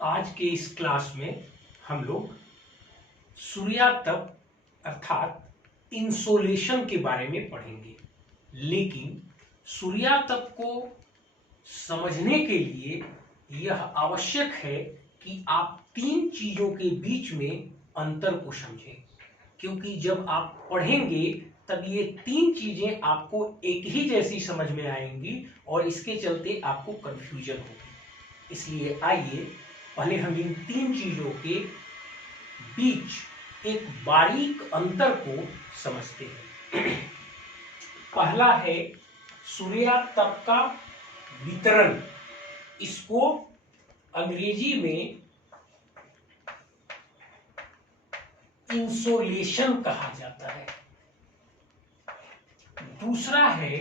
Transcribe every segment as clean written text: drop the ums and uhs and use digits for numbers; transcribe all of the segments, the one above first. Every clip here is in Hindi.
आज के इस क्लास में हम लोग सूर्यातप अर्थात इंसोलेशन के बारे में पढ़ेंगे। लेकिन सूर्यातप को समझने के लिए यह आवश्यक है कि आप तीन चीजों के बीच में अंतर को समझें, क्योंकि जब आप पढ़ेंगे तब ये तीन चीजें आपको एक ही जैसी समझ में आएंगी और इसके चलते आपको कंफ्यूजन होगी। इसलिए आइए पहले हम इन तीन चीजों के बीच एक बारीक अंतर को समझते हैं। पहला है सूर्यातप का वितरण। इसको अंग्रेजी में इंसोलेशन कहा जाता है। दूसरा है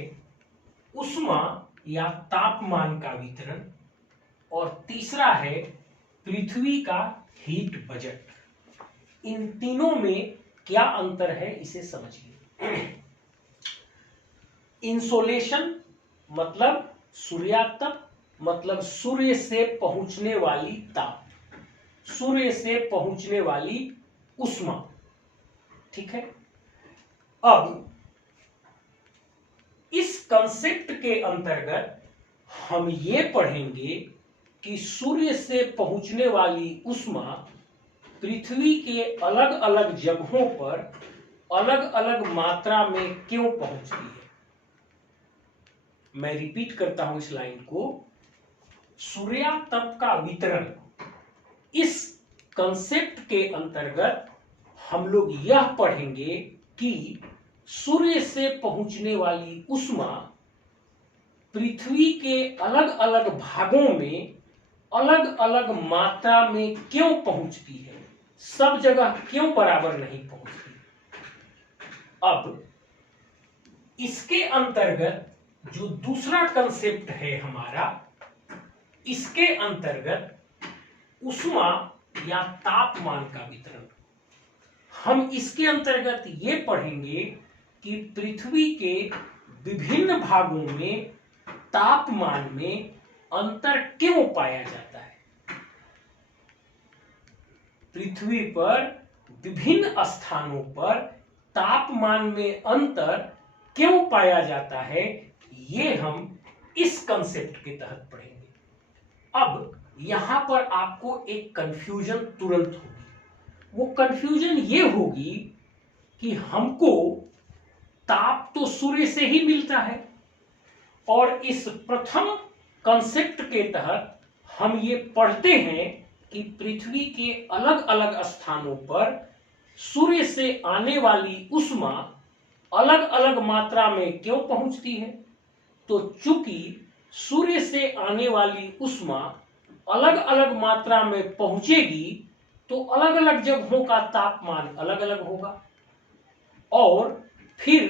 उष्मा या तापमान का वितरण और तीसरा है पृथ्वी का हीट बजट। इन तीनों में क्या अंतर है इसे समझिए। इंसोलेशन मतलब सूर्यातप मतलब सूर्य से पहुंचने वाली ताप, सूर्य से पहुंचने वाली उष्मा। ठीक है। अब इस कंसेप्ट के अंतर्गत हम ये पढ़ेंगे कि सूर्य से पहुंचने वाली उष्मा पृथ्वी के अलग अलग जगहों पर अलग अलग मात्रा में क्यों पहुंचती है। मैं रिपीट करता हूं इस लाइन को। सूर्यातप का वितरण, इस कंसेप्ट के अंतर्गत हम लोग यह पढ़ेंगे कि सूर्य से पहुंचने वाली उष्मा पृथ्वी के अलग अलग भागों में अलग अलग मात्रा में क्यों पहुंचती है, सब जगह क्यों बराबर नहीं पहुंचती। अब इसके अंतर्गत जो दूसरा कंसेप्ट है हमारा, इसके अंतर्गत उष्मा या तापमान का वितरण। हम इसके अंतर्गत ये पढ़ेंगे कि पृथ्वी के विभिन्न भागों में तापमान में अंतर क्यों पाया जाता है। पृथ्वी पर विभिन्न स्थानों पर तापमान में अंतर क्यों पाया जाता है, ये हम इस कंसेप्ट के तहत पढ़ेंगे। अब यहां पर आपको एक कंफ्यूजन तुरंत होगी। वो कंफ्यूजन ये होगी कि हमको ताप तो सूर्य से ही मिलता है और इस प्रथम कंसेप्ट के तहत हम ये पढ़ते हैं कि पृथ्वी के अलग अलग स्थानों पर सूर्य से आने वाली उष्मा अलग अलग मात्रा में क्यों पहुंचती है। तो चूंकि सूर्य से आने वाली उष्मा अलग अलग मात्रा में पहुंचेगी तो अलग अलग जगहों का तापमान अलग अलग होगा और फिर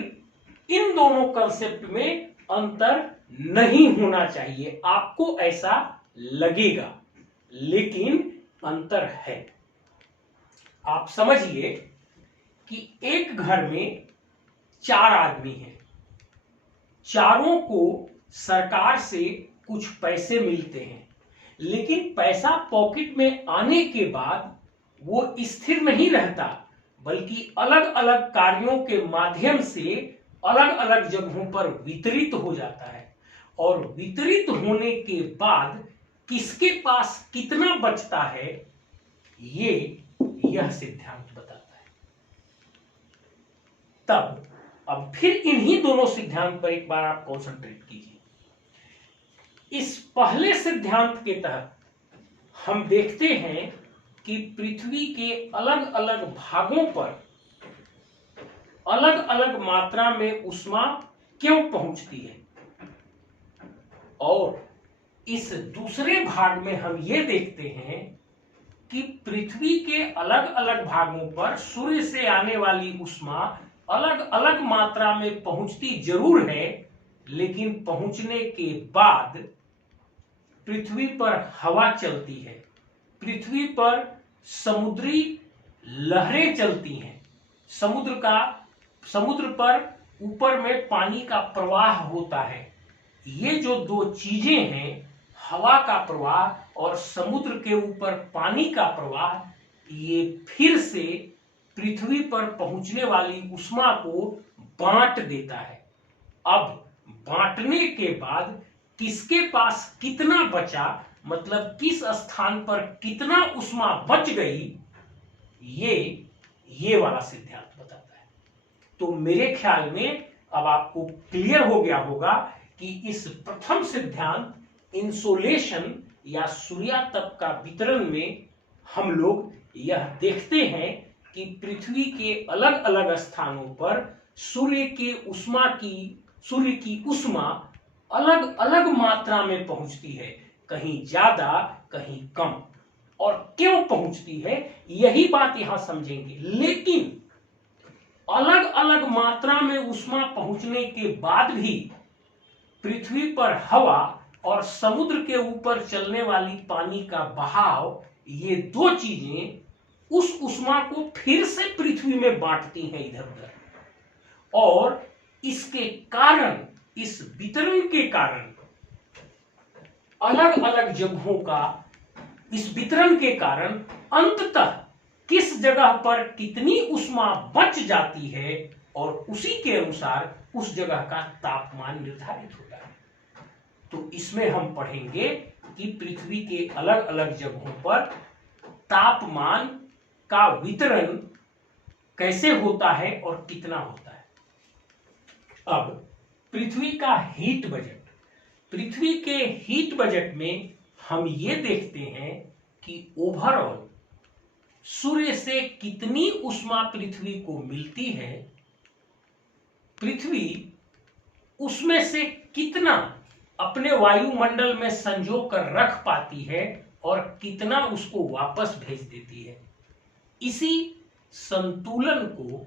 इन दोनों कंसेप्ट में अंतर नहीं होना चाहिए। आपको ऐसा लगेगा लेकिन अंतर है। आप समझिए कि एक घर में 4 आदमी हैं, चारों को सरकार से कुछ पैसे मिलते हैं, लेकिन पैसा पॉकेट में आने के बाद वो स्थिर नहीं रहता, बल्कि अलग अलग कार्यों के माध्यम से अलग अलग जगहों पर वितरित हो जाता है और वितरित होने के बाद किसके पास कितना बचता है यह सिद्धांत बताता है। तब अब फिर इन्हीं दोनों सिद्धांत पर एक बार आप कॉन्सेंट्रेट कीजिए। इस पहले सिद्धांत के तहत हम देखते हैं कि पृथ्वी के अलग अलग भागों पर अलग अलग मात्रा में उष्मा क्यों पहुंचती है और इस दूसरे भाग में हम ये देखते हैं कि पृथ्वी के अलग अलग भागों पर सूर्य से आने वाली उष्मा अलग अलग मात्रा में पहुंचती जरूर है, लेकिन पहुंचने के बाद पृथ्वी पर हवा चलती है, पृथ्वी पर समुद्री लहरें चलती हैं, समुद्र पर ऊपर में पानी का प्रवाह होता है। ये जो दो चीजें हैं हवा का प्रवाह और समुद्र के ऊपर पानी का प्रवाह, ये फिर से पृथ्वी पर पहुंचने वाली उष्मा को बांट देता है। अब बांटने के बाद किसके पास कितना बचा, मतलब किस स्थान पर कितना उष्मा बच गई, ये वाला सिद्धांत बताता है। तो मेरे ख्याल में अब आपको क्लियर हो गया होगा कि इस प्रथम सिद्धांत इंसोलेशन या सूर्यातप का वितरण में हम लोग यह देखते हैं कि पृथ्वी के अलग अलग स्थानों पर सूर्य की उष्मा अलग अलग मात्रा में पहुंचती है, कहीं ज्यादा कहीं कम। और क्यों पहुंचती है यही बात यहां समझेंगे। लेकिन अलग अलग मात्रा में उष्मा पहुंचने के बाद भी पृथ्वी पर हवा और समुद्र के ऊपर चलने वाली पानी का बहाव, ये दो चीजें उस उष्मा को फिर से पृथ्वी में बांटती हैं इधर उधर। और इसके कारण, इस वितरण के कारण अलग अलग जगहों का, इस वितरण के कारण अंततः किस जगह पर कितनी उष्मा बच जाती है और उसी के अनुसार उस जगह का तापमान निर्धारित होता है। तो इसमें हम पढ़ेंगे कि पृथ्वी के अलग अलग जगहों पर तापमान का वितरण कैसे होता है और कितना होता है। अब पृथ्वी का हीट बजट, पृथ्वी के हीट बजट में हम ये देखते हैं कि ओवरऑल सूर्य से कितनी उष्मा पृथ्वी को मिलती है, पृथ्वी उसमें से कितना अपने वायुमंडल में संजो कर रख पाती है और कितना उसको वापस भेज देती है। इसी संतुलन को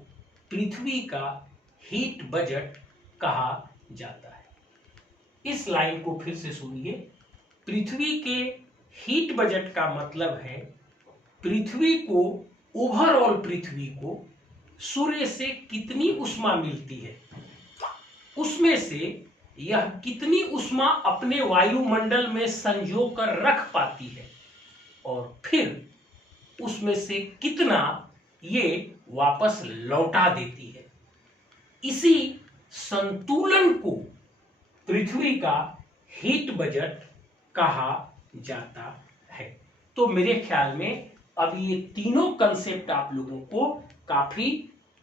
पृथ्वी का हीट बजट कहा जाता है। इस लाइन को फिर से सुनिए। पृथ्वी के हीट बजट का मतलब है पृथ्वी को, ओवरऑल पृथ्वी को सूर्य से कितनी उष्मा मिलती है, उसमें से यह कितनी उष्मा अपने वायुमंडल में संजो कर रख पाती है और फिर उसमें से कितना ये वापस लौटा देती है। इसी संतुलन को पृथ्वी का हीट बजट कहा जाता है। तो मेरे ख्याल में अब ये तीनों कंसेप्ट आप लोगों को काफी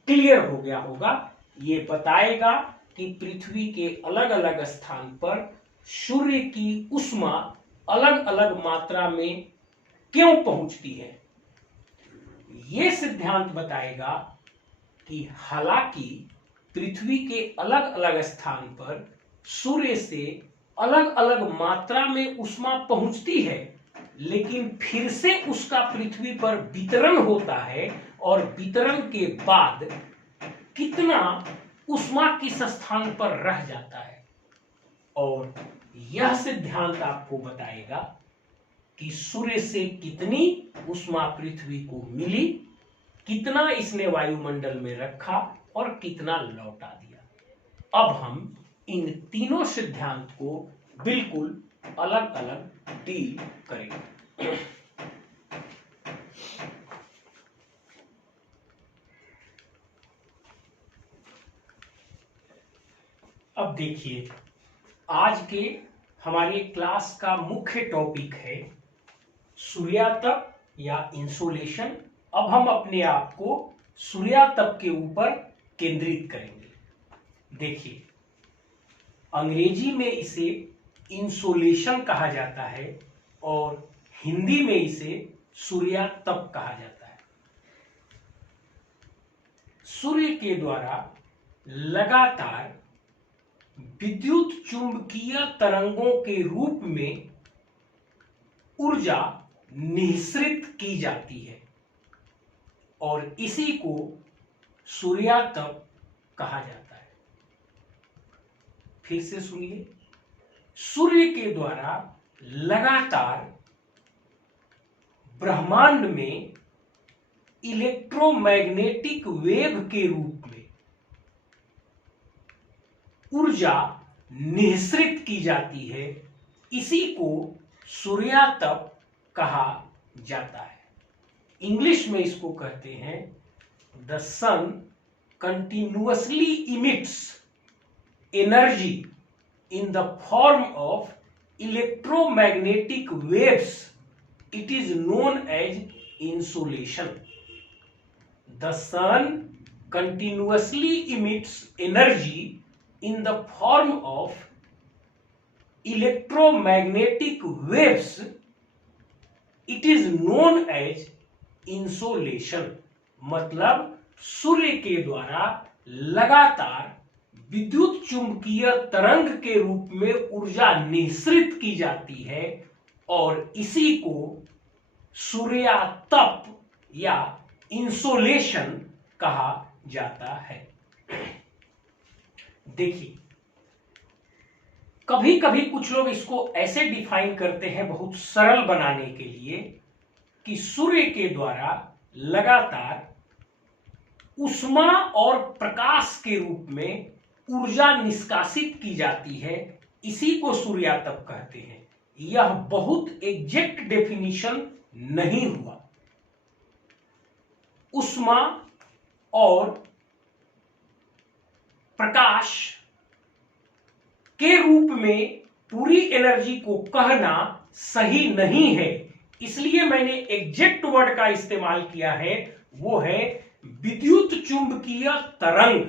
क्लियर हो गया होगा। ये बताएगा कि पृथ्वी के अलग अलग स्थान पर सूर्य की उष्मा अलग अलग मात्रा में क्यों पहुंचती है। ये सिद्धांत बताएगा कि हालांकि पृथ्वी के अलग अलग स्थान पर सूर्य से अलग अलग मात्रा में उष्मा पहुंचती है, लेकिन फिर से उसका पृथ्वी पर वितरण होता है और वितरण के बाद कितना उष्मा किस स्थान पर रह जाता है। और यह सिद्धांत आपको बताएगा कि सूर्य से कितनी उष्मा पृथ्वी को मिली, कितना इसने वायुमंडल में रखा और कितना लौटा दिया। अब हम इन तीनों सिद्धांत को बिल्कुल अलग अलग डील करेंगे। अब देखिए, आज के हमारे क्लास का मुख्य टॉपिक है सूर्यातप या इंसोलेशन। अब हम अपने आप को सूर्यातप के ऊपर केंद्रित करेंगे। देखिए, अंग्रेजी में इसे इंसोलेशन कहा जाता है और हिंदी में इसे सूर्यातप कहा जाता है। सूर्य के द्वारा लगातार विद्युत चुंबकीय तरंगों के रूप में ऊर्जा निःसृत की जाती है और इसी को सूर्यातप कहा जाता है। फिर से सुनिए, सूर्य के द्वारा लगातार ब्रह्मांड में इलेक्ट्रोमैग्नेटिक वेव के रूप में ऊर्जा निःसृत की जाती है इसी को सूर्यातप कहा जाता है। इंग्लिश में इसको कहते हैं the sun continuously emits energy in the form of electromagnetic waves, it is known as insolation. The sun continuously emits energy in the form of electromagnetic waves. It is known as insolation. मतलब सूर्य के द्वारा लगातार विद्युत चुंबकीय तरंग के रूप में ऊर्जा निःसृत की जाती है और इसी को सूर्यातप या इंसोलेशन कहा जाता है। देखिए, कभी कभी कुछ लोग इसको ऐसे डिफाइन करते हैं बहुत सरल बनाने के लिए कि सूर्य के द्वारा लगातार ऊष्मा और प्रकाश के रूप में ऊर्जा निष्कासित की जाती है, इसी को सूर्यातप कहते हैं। यह बहुत एग्जैक्ट डेफिनेशन नहीं हुआ। ऊष्मा और प्रकाश के रूप में पूरी एनर्जी को कहना सही नहीं है, इसलिए मैंने एग्जैक्ट वर्ड का इस्तेमाल किया है, वो है विद्युत चुंबकीय तरंग।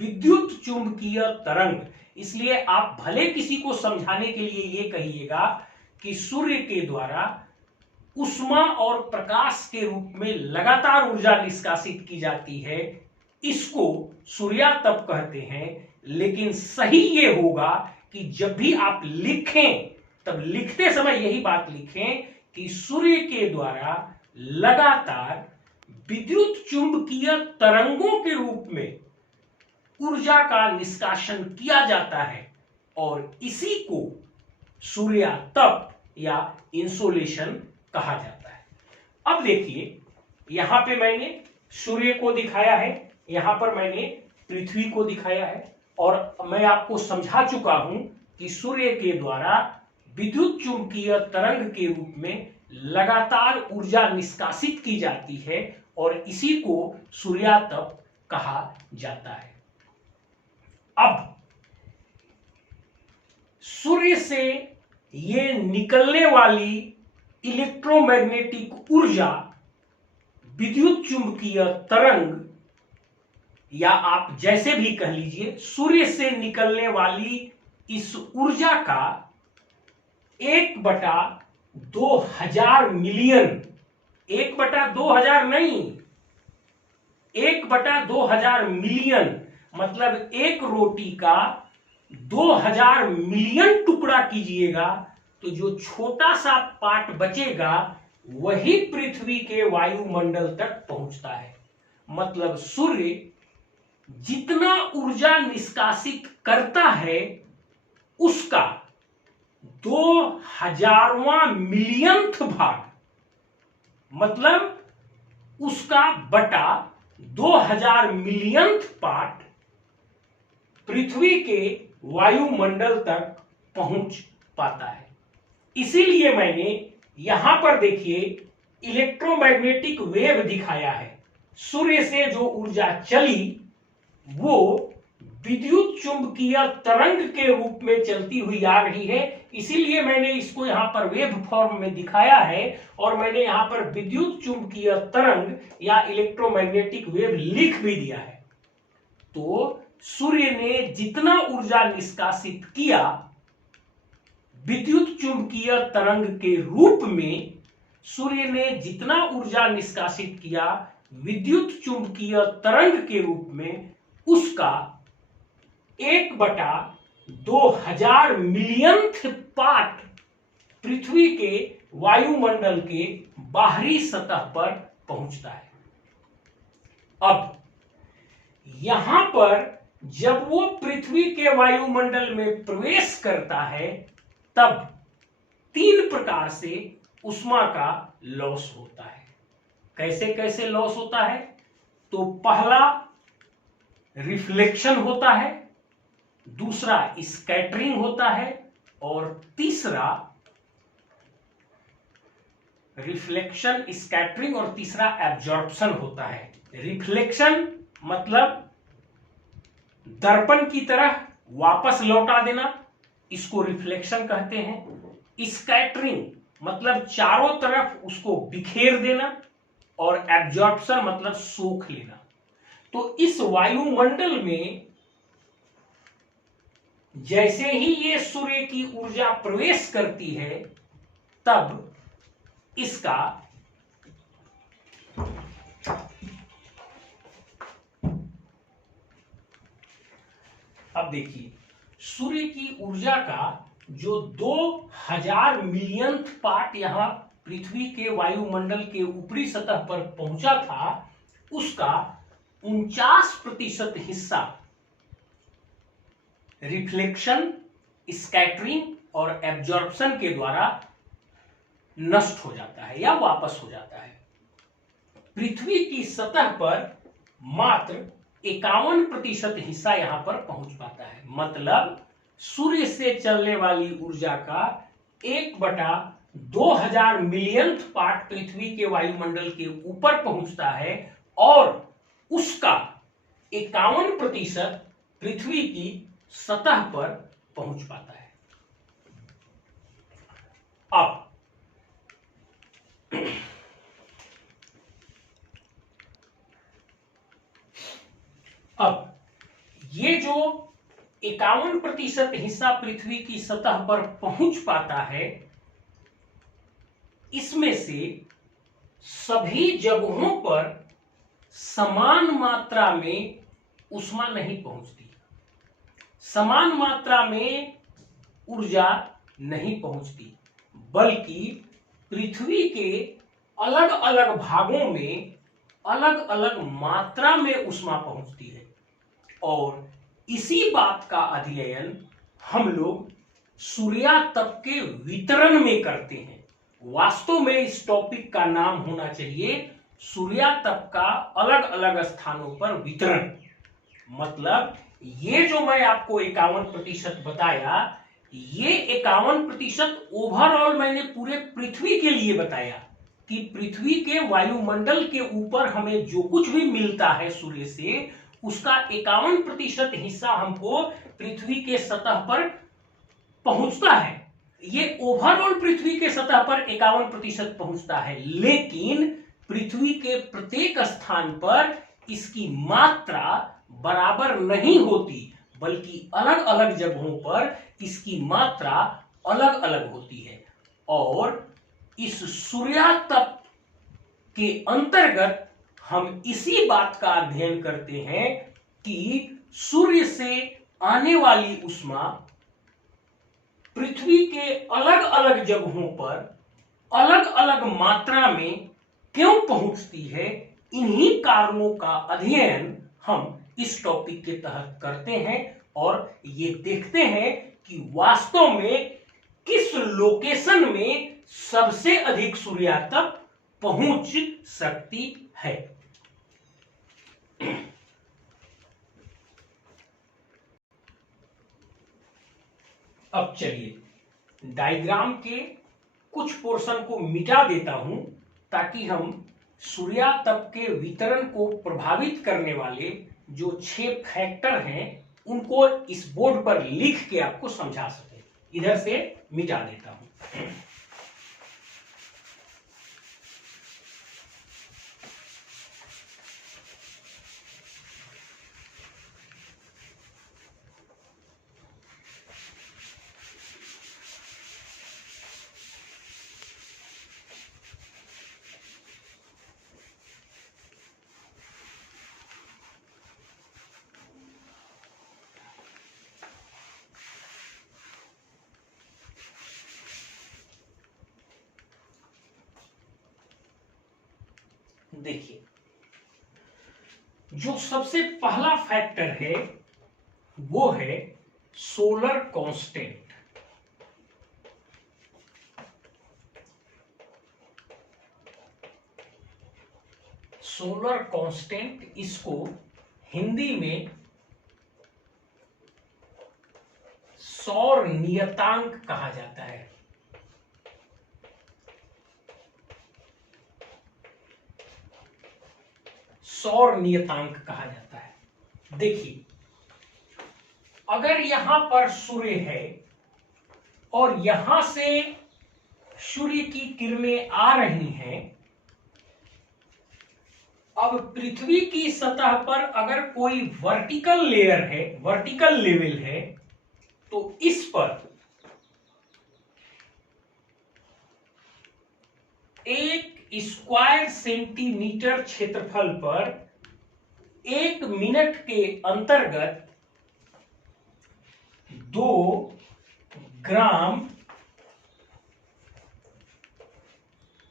विद्युत चुंबकीय तरंग। इसलिए आप भले किसी को समझाने के लिए ये कहिएगा कि सूर्य के द्वारा ऊष्मा और प्रकाश के रूप में लगातार ऊर्जा निष्कासित की जाती है, इसको सूर्यातप कहते हैं। लेकिन सही ये होगा कि जब भी आप लिखें तब लिखते समय यही बात लिखें कि सूर्य के द्वारा लगातार विद्युत चुंबकीय तरंगों के रूप में ऊर्जा का निष्कासन किया जाता है और इसी को सूर्यातप या इंसोलेशन कहा जाता है। अब देखिए, यहां पे मैंने सूर्य को दिखाया है, यहां पर मैंने पृथ्वी को दिखाया है और मैं आपको समझा चुका हूं कि सूर्य के द्वारा विद्युत चुंबकीय तरंग के रूप में लगातार ऊर्जा निष्कासित की जाती है और इसी को सूर्यातप कहा जाता है। अब सूर्य से ये निकलने वाली इलेक्ट्रोमैग्नेटिक ऊर्जा, विद्युत चुंबकीय तरंग, या आप जैसे भी कह लीजिए, सूर्य से निकलने वाली इस ऊर्जा का 1/2000 मिलियन, 1/2000 नहीं, 1/2000 मिलियन, मतलब एक रोटी का 2000 मिलियन टुकड़ा कीजिएगा तो जो छोटा सा पार्ट बचेगा वही पृथ्वी के वायुमंडल तक पहुंचता है। मतलब सूर्य जितना ऊर्जा निष्कासित करता है उसका 2000वां मिलियंथ भाग, मतलब उसका बटा 2000 मिलियंथ पार्ट पृथ्वी के वायुमंडल तक पहुंच पाता है। इसीलिए मैंने यहां पर देखिए इलेक्ट्रोमैग्नेटिक वेव दिखाया है। सूर्य से जो ऊर्जा चली वो विद्युत चुंबकीय तरंग के रूप में चलती हुई आ रही है, इसीलिए मैंने इसको यहां पर वेव फॉर्म में दिखाया है और मैंने यहां पर विद्युत चुंबकीय तरंग या इलेक्ट्रोमैग्नेटिक वेव लिख भी दिया है। तो सूर्य ने जितना ऊर्जा निष्कासित किया विद्युत चुंबकीय तरंग के रूप में, सूर्य ने जितना ऊर्जा निष्कासित किया विद्युत चुंबकीय तरंग के रूप में, उसका 1/2000 मिलियनथ पार्ट पृथ्वी के वायुमंडल के बाहरी सतह पर पहुंचता है। अब यहां पर जब वो पृथ्वी के वायुमंडल में प्रवेश करता है तब 3 प्रकार से ऊष्मा का लॉस होता है। कैसे कैसे लॉस होता है? तो पहला रिफ्लेक्शन होता है, दूसरा स्कैटरिंग होता है और तीसरा रिफ्लेक्शन, स्कैटरिंग, और तीसरा एब्जॉर्प्शन होता है। रिफ्लेक्शन मतलब दर्पण की तरह वापस लौटा देना, इसको रिफ्लेक्शन कहते हैं। स्कैटरिंग मतलब चारों तरफ उसको बिखेर देना, और एब्जॉर्प्शन मतलब सोख लेना। तो इस वायुमंडल में जैसे ही ये सूर्य की ऊर्जा प्रवेश करती है, तब इसका अब देखिए, सूर्य की ऊर्जा का जो 2000 मिलियंथ पार्ट यहां पृथ्वी के वायुमंडल के ऊपरी सतह पर पहुंचा था, उसका 49% हिस्सा रिफ्लेक्शन, स्कैटरिंग और एब्जॉर्प्शन के द्वारा नष्ट हो जाता है या वापस हो जाता है। पृथ्वी की सतह पर मात्र 51% हिस्सा यहां पर पहुंच पाता है। मतलब सूर्य से चलने वाली ऊर्जा का 1/2000 मिलियंथ पार्ट पृथ्वी के वायुमंडल के ऊपर पहुंचता है, और उसका 51% पृथ्वी की सतह पर पहुंच पाता है। अब ये जो 51% हिस्सा पृथ्वी की सतह पर पहुंच पाता है, इसमें से सभी जगहों पर समान मात्रा में ऊष्मा नहीं पहुंचती, समान मात्रा में ऊर्जा नहीं पहुंचती, बल्कि पृथ्वी के अलग अलग भागों में अलग अलग मात्रा में ऊष्मा पहुंचती है। और इसी बात का अध्ययन हम लोग सूर्यातप के वितरण में करते हैं। वास्तव में इस टॉपिक का नाम होना चाहिए सूर्यातप का अलग अलग स्थानों पर वितरण। मतलब ये जो मैं आपको 51% बताया, ये 51% ओवरऑल मैंने पूरे पृथ्वी के लिए बताया कि पृथ्वी के वायुमंडल के ऊपर हमें जो कुछ भी मिलता है सूर्य से, उसका 51% हिस्सा हमको पृथ्वी के सतह पर पहुंचता है। ये ओवरऑल पृथ्वी के सतह पर 51% पहुंचता है, लेकिन पृथ्वी के प्रत्येक स्थान पर इसकी मात्रा बराबर नहीं होती, बल्कि अलग अलग जगहों पर इसकी मात्रा अलग अलग होती है। और इस सूर्यातप के अंतर्गत हम इसी बात का अध्ययन करते हैं कि सूर्य से आने वाली ऊष्मा पृथ्वी के अलग अलग जगहों पर अलग अलग मात्रा में क्यों पहुंचती है। इन्हीं कारणों का अध्ययन हम इस टॉपिक के तहत करते हैं और ये देखते हैं कि वास्तव में किस लोकेशन में सबसे अधिक सूर्यातप पहुंच सकती है। अब चलिए डायग्राम के कुछ पोर्शन को मिटा देता हूं, ताकि हम सूर्यातप के वितरण को प्रभावित करने वाले जो 6 फैक्टर हैं उनको इस बोर्ड पर लिख के आपको समझा सके। इधर से मिटा देता हूं। देखिए, जो सबसे पहला फैक्टर है वो है सोलर कांस्टेंट। सोलर कांस्टेंट, इसको हिंदी में सौर नियतांक कहा जाता है। सौर नियतांक कहा जाता है। देखिए, अगर यहां पर सूर्य है और यहां से सूर्य की किरणें आ रही हैं, अब पृथ्वी की सतह पर अगर कोई वर्टिकल लेयर है, वर्टिकल लेवल है, तो इस पर 1 स्क्वायर सेंटीमीटर क्षेत्रफल पर 1 मिनट के अंतर्गत 2 ग्राम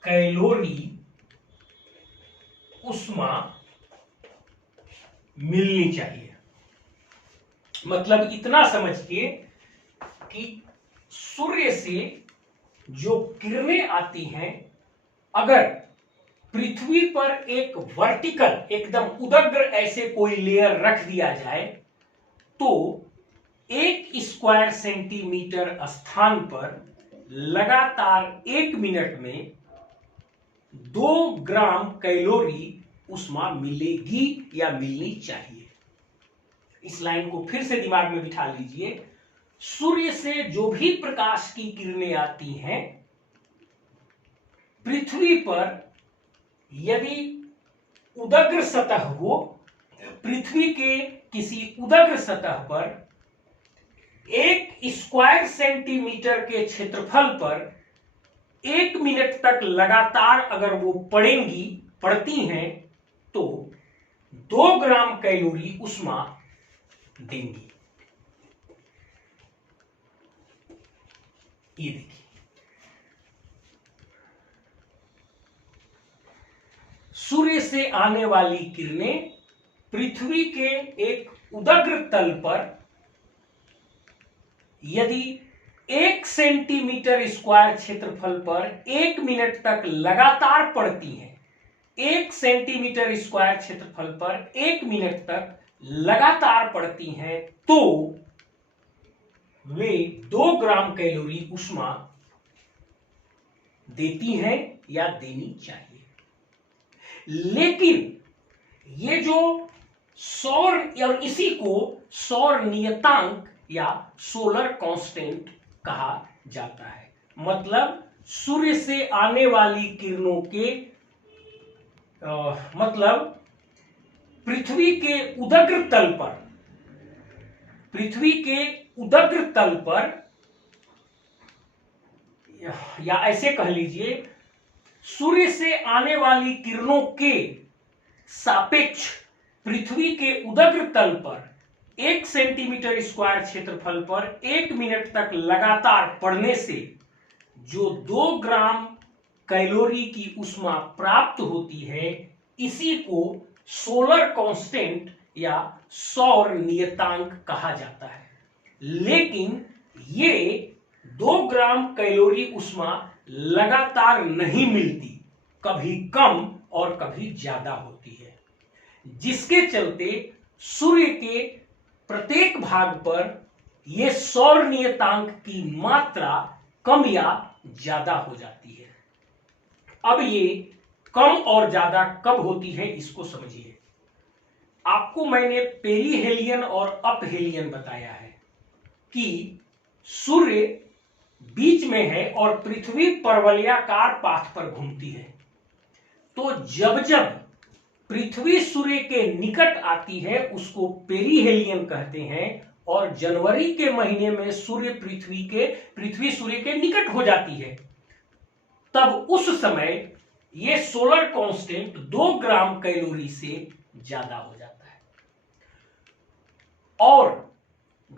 कैलोरी ऊष्मा मिलनी चाहिए। मतलब इतना समझिए कि सूर्य से जो किरणें आती हैं, अगर पृथ्वी पर एक वर्टिकल एकदम उदग्र ऐसे कोई लेयर रख दिया जाए, तो 1 स्क्वायर सेंटीमीटर स्थान पर लगातार 1 मिनट में 2 ग्राम कैलोरी ऊष्मा मिलेगी या मिलनी चाहिए। इस लाइन को फिर से दिमाग में बिठा लीजिए। सूर्य से जो भी प्रकाश की किरणें आती हैं, पृथ्वी पर यदि उदग्र सतह हो, पृथ्वी के किसी उदग्र सतह पर 1 स्क्वायर सेंटीमीटर के क्षेत्रफल पर 1 मिनट तक लगातार अगर वो पड़ती हैं, तो 2 ग्राम कैलोरी ऊष्मा देंगी। ये देखिए, सूर्य से आने वाली किरणें पृथ्वी के एक उदग्र तल पर यदि 1 सेंटीमीटर स्क्वायर क्षेत्रफल पर 1 मिनट तक लगातार पड़ती हैं, 1 सेंटीमीटर स्क्वायर क्षेत्रफल पर 1 मिनट तक लगातार पड़ती हैं, तो वे 2 ग्राम कैलोरी ऊष्मा देती हैं या देनी चाहिए। लेकिन ये जो सौर, और इसी को सौर नियतांक या सोलर कांस्टेंट कहा जाता है। मतलब सूर्य से आने वाली किरणों के मतलब पृथ्वी के उदग्र तल पर या ऐसे कह लीजिए, सूर्य से आने वाली किरणों के सापेक्ष पृथ्वी के उदग्र तल पर 1 सेंटीमीटर स्क्वायर क्षेत्रफल पर 1 मिनट तक लगातार पड़ने से जो 2 ग्राम कैलोरी की ऊष्मा प्राप्त होती है, इसी को सोलर कांस्टेंट या सौर नियतांक कहा जाता है। लेकिन ये 2 ग्राम कैलोरी ऊष्मा लगातार नहीं मिलती, कभी कम और कभी ज्यादा होती है, जिसके चलते सूर्य के प्रत्येक भाग पर यह सौर नियतांक की मात्रा कम या ज्यादा हो जाती है। अब ये कम और ज्यादा कब होती है, इसको समझिए। आपको मैंने पेरीहेलियन और अपहेलियन बताया है कि सूर्य बीच में है और पृथ्वी परवलयाकार पाथ पर घूमती है। तो जब जब पृथ्वी सूर्य के निकट आती है, उसको पेरीहेलियन कहते हैं, और जनवरी के महीने में पृथ्वी सूर्य के निकट हो जाती है, तब उस समय यह सोलर कांस्टेंट 2 ग्राम कैलोरी से ज्यादा हो जाता है। और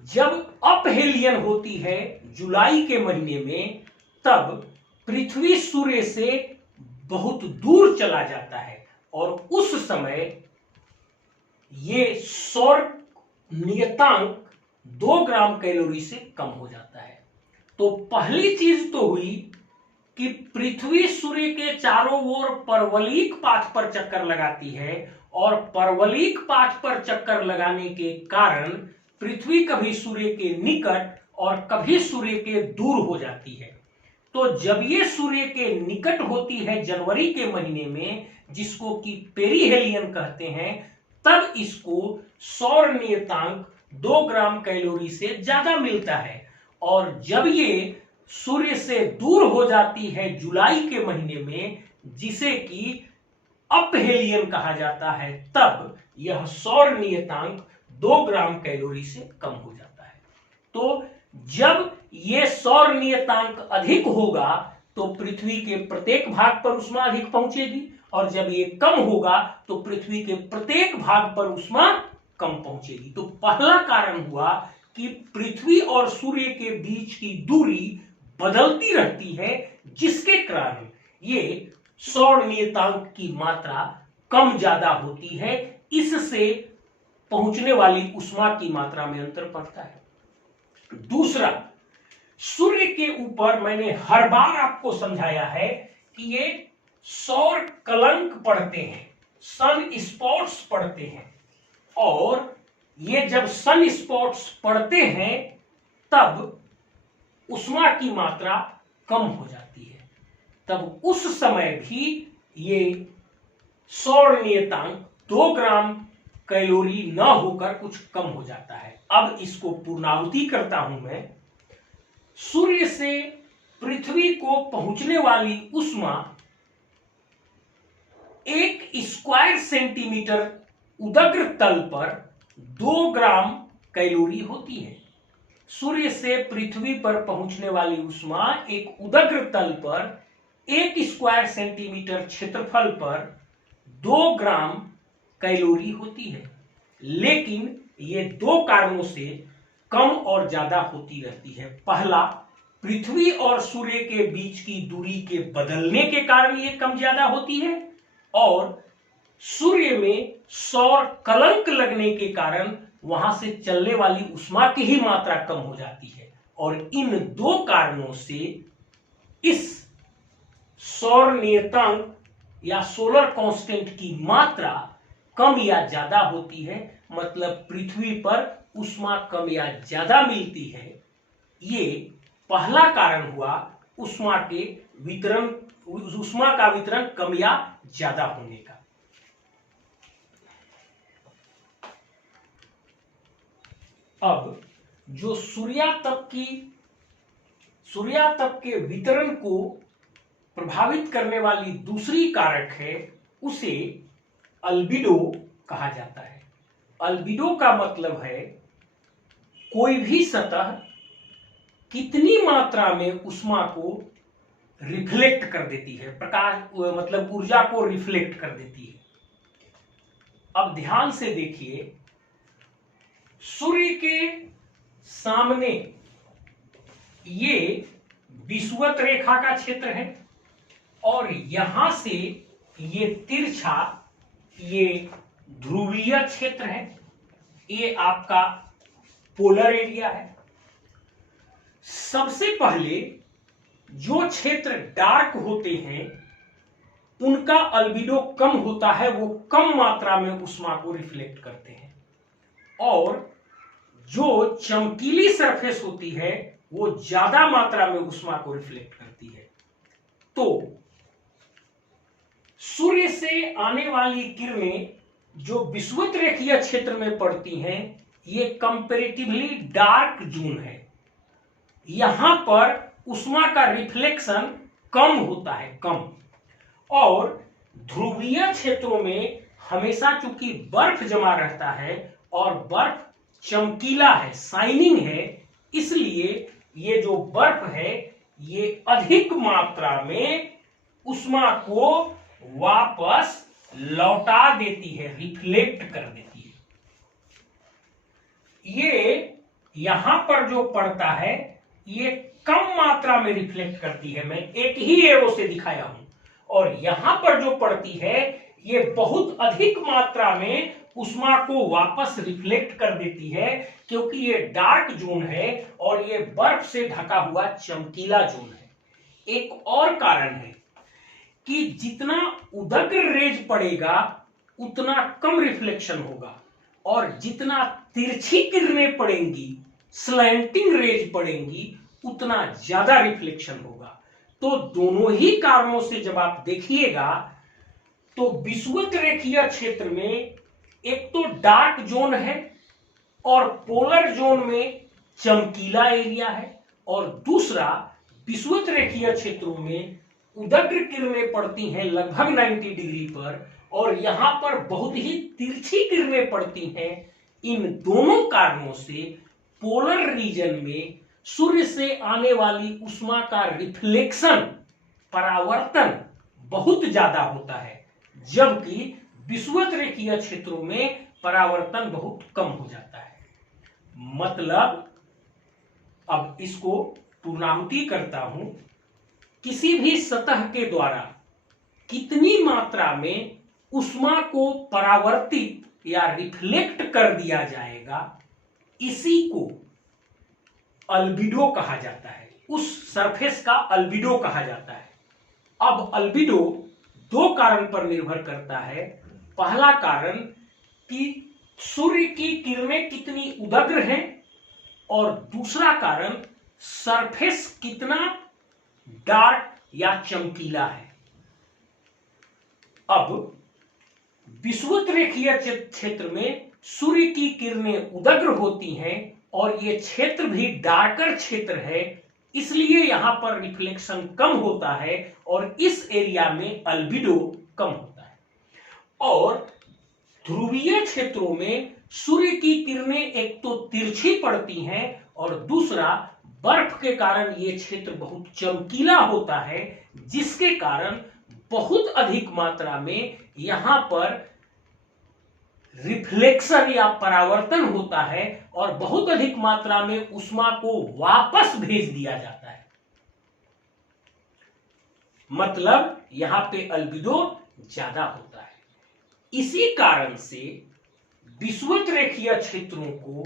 जब अपहेलियन होती है जुलाई के महीने में, तब पृथ्वी सूर्य से बहुत दूर चला जाता है और उस समय ये सौर नियतांक 2 ग्राम कैलोरी से कम हो जाता है। तो पहली चीज तो हुई कि पृथ्वी सूर्य के चारों ओर परवलयिक पाथ पर चक्कर लगाती है, और परवलयिक पाथ पर चक्कर लगाने के कारण पृथ्वी कभी सूर्य के निकट और कभी सूर्य के दूर हो जाती है। तो जब ये सूर्य के निकट होती है जनवरी के महीने में, जिसको कि पेरीहेलियन कहते हैं, तब इसको सौर नियतांक 2 ग्राम कैलोरी से ज्यादा मिलता है। और जब ये सूर्य से दूर हो जाती है जुलाई के महीने में, जिसे कि अपहेलियन कहा जाता है, तब यह सौर नियतांक 2 ग्राम कैलोरी से कम हो जाता है। तो जब ये सौर नियतांक अधिक होगा तो पृथ्वी के प्रत्येक भाग पर ऊष्मा अधिक पहुंचेगी, और जब ये कम होगा तो पृथ्वी के प्रत्येक भाग पर ऊष्मा कम पहुंचेगी। तो पहला कारण हुआ कि पृथ्वी और सूर्य के बीच की दूरी बदलती रहती है, जिसके कारण ये सौर नियतांक की मात्रा कम ज्यादा होती है। इससे पहुंचने वाली ऊष्मा की मात्रा में अंतर पड़ता है। दूसरा, सूर्य के ऊपर मैंने हर बार आपको समझाया है कि ये सौर कलंक पड़ते हैं, सन स्पॉट्स पड़ते हैं, और ये जब सन स्पॉट्स पड़ते हैं तब ऊष्मा की मात्रा कम हो जाती है। तब उस समय भी ये सौर नियतांक 2 ग्राम कैलोरी न होकर कुछ कम हो जाता है। अब इसको पूर्णाहुति करता हूं मैं। सूर्य से पृथ्वी को पहुंचने वाली ऊष्मा 1 स्क्वायर सेंटीमीटर उदग्र तल पर 2 ग्राम कैलोरी होती है। सूर्य से पृथ्वी पर पहुंचने वाली ऊष्मा एक उदग्र तल पर 1 स्क्वायर सेंटीमीटर क्षेत्रफल पर 2 ग्राम कैलोरी होती है। लेकिन ये 2 कारणों से कम और ज्यादा होती रहती है। पहला, पृथ्वी और सूर्य के बीच की दूरी के बदलने के कारण ये कम ज्यादा होती है, और सूर्य में सौर कलंक लगने के कारण वहां से चलने वाली ऊष्मा की ही मात्रा कम हो जाती है। और इन 2 कारणों से इस सौर नियतांक या सोलर कांस्टेंट की मात्रा कम या ज्यादा होती है। मतलब पृथ्वी पर ऊष्मा कम या ज्यादा मिलती है। ये पहला कारण हुआ ऊष्मा का वितरण कम या ज्यादा होने का। अब जो सूर्यातप के वितरण को प्रभावित करने वाली दूसरी कारक है, उसे अल्बिडो कहा जाता है। अल्बिडो का मतलब है कोई भी सतह कितनी मात्रा में ऊष्मा को रिफ्लेक्ट कर देती है, प्रकाश मतलब ऊर्जा को रिफ्लेक्ट कर देती है। अब ध्यान से देखिए, सूर्य के सामने ये विषुवत रेखा का क्षेत्र है, और यहां से ये तिरछा ये ध्रुवीय क्षेत्र है, ये आपका पोलर एरिया है। सबसे पहले जो क्षेत्र डार्क होते हैं उनका अल्बिडो कम होता है, वो कम मात्रा में ऊष्मा को रिफ्लेक्ट करते हैं, और जो चमकीली सरफेस होती है वो ज्यादा मात्रा में ऊष्मा को रिफ्लेक्ट करती है। तो सूर्य से आने वाली किरणें जो विषुवत रेखीय क्षेत्र में पड़ती हैं, ये कंपैरेटिवली डार्क जोन है। यहां पर ऊष्मा का रिफ्लेक्शन कम होता है, कम। और ध्रुवीय क्षेत्रों में हमेशा चूंकि बर्फ जमा रहता है और बर्फ चमकीला है, शाइनिंग है, इसलिए ये जो बर्फ है ये अधिक मात्रा में ऊष्मा को वापस लौटा देती है, रिफ्लेक्ट कर देती है। ये यहां पर जो पड़ता है ये कम मात्रा में रिफ्लेक्ट करती है, मैं एक ही एरो से दिखाया हूं। और यहां पर जो पड़ती है ये बहुत अधिक मात्रा में ऊष्मा को वापस रिफ्लेक्ट कर देती है, क्योंकि ये डार्क जोन है और ये बर्फ से ढका हुआ चमकीला जोन है। एक और कारण है कि जितना उदग्र रेज पड़ेगा उतना कम रिफ्लेक्शन होगा, और जितना तिरछी किरणें पड़ेंगी स्लैंटिंग रेज पड़ेंगी उतना ज्यादा रिफ्लेक्शन होगा। तो दोनों ही कारणों से जब आप देखिएगा तो विषुवत रेखीय क्षेत्र में एक तो डार्क जोन है और पोलर जोन में चमकीला एरिया है, और दूसरा विषुवत रेखीय क्षेत्रों में उदग्र किरणें पड़ती हैं लगभग 90 डिग्री पर, और यहां पर बहुत ही तिरछी किरणें पड़ती हैं। इन दोनों कारणों से पोलर रीजन में सूर्य से आने वाली उष्मा का रिफ्लेक्शन, परावर्तन बहुत ज्यादा होता है, जबकि विषुवत रेखीय क्षेत्रों में परावर्तन बहुत कम हो जाता है। मतलब अब इसको पूर्णाहुति करता हूं, किसी भी सतह के द्वारा कितनी मात्रा में उष्मा को परावर्तित या रिफ्लेक्ट कर दिया जाएगा, इसी को अल्बिडो कहा जाता है, उस सरफेस का अल्बिडो कहा जाता है। अब अल्बिडो दो कारण पर निर्भर करता है। पहला कारण कि सूर्य की किरणें कितनी उदग्र हैं, और दूसरा कारण सरफेस कितना डार्क या चमकीला है। अब विषुवत रेखीय क्षेत्र में सूर्य की किरणें उदग्र होती हैं और ये क्षेत्र भी डार्कर क्षेत्र है, इसलिए यहां पर रिफ्लेक्शन कम होता है और इस एरिया में अल्बिडो कम होता है। और ध्रुवीय क्षेत्रों में सूर्य की किरणें एक तो तिरछी पड़ती हैं और दूसरा बर्फ के कारण ये क्षेत्र बहुत चमकीला होता है, जिसके कारण बहुत अधिक मात्रा में यहां पर रिफ्लेक्शन या परावर्तन होता है और बहुत अधिक मात्रा में उष्मा को वापस भेज दिया जाता है। मतलब यहां पे अल्बिडो ज्यादा होता है। इसी कारण से विषुवत रेखीय क्षेत्रों को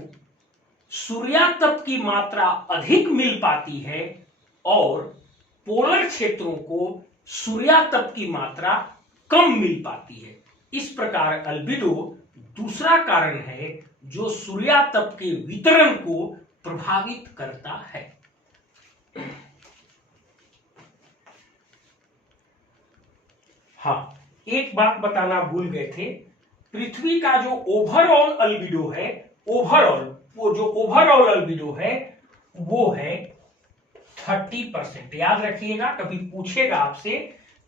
सूर्यातप की मात्रा अधिक मिल पाती है और पोलर क्षेत्रों को सूर्यातप की मात्रा कम मिल पाती है। इस प्रकार अल्बिडो दूसरा कारण है जो सूर्यातप के वितरण को प्रभावित करता है। हाँ, एक बात बताना भूल गए थे, पृथ्वी का जो ओवरऑल अल्बिडो है, ओवरऑल अल्बिडो है वो है 30%। याद रखिएगा, कभी पूछेगा आपसे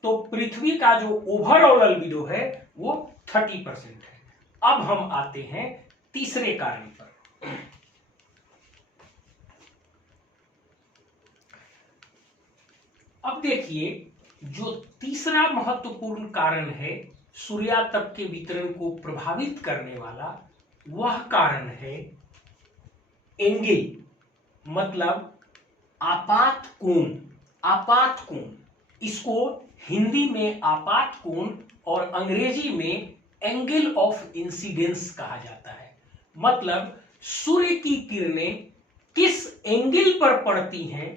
तो पृथ्वी का जो ओवरऑल अल्बिडो है वो 30% है। अब हम आते हैं तीसरे कारण पर। अब देखिए, जो तीसरा महत्वपूर्ण कारण है सूर्यातप के वितरण को प्रभावित करने वाला, वह कारण है एंगल, मतलब आपात कोण। आपात कोण, इसको हिंदी में आपात कोण और अंग्रेजी में एंगल ऑफ इंसिडेंस कहा जाता है। मतलब सूर्य की किरणें किस एंगल पर पड़ती हैं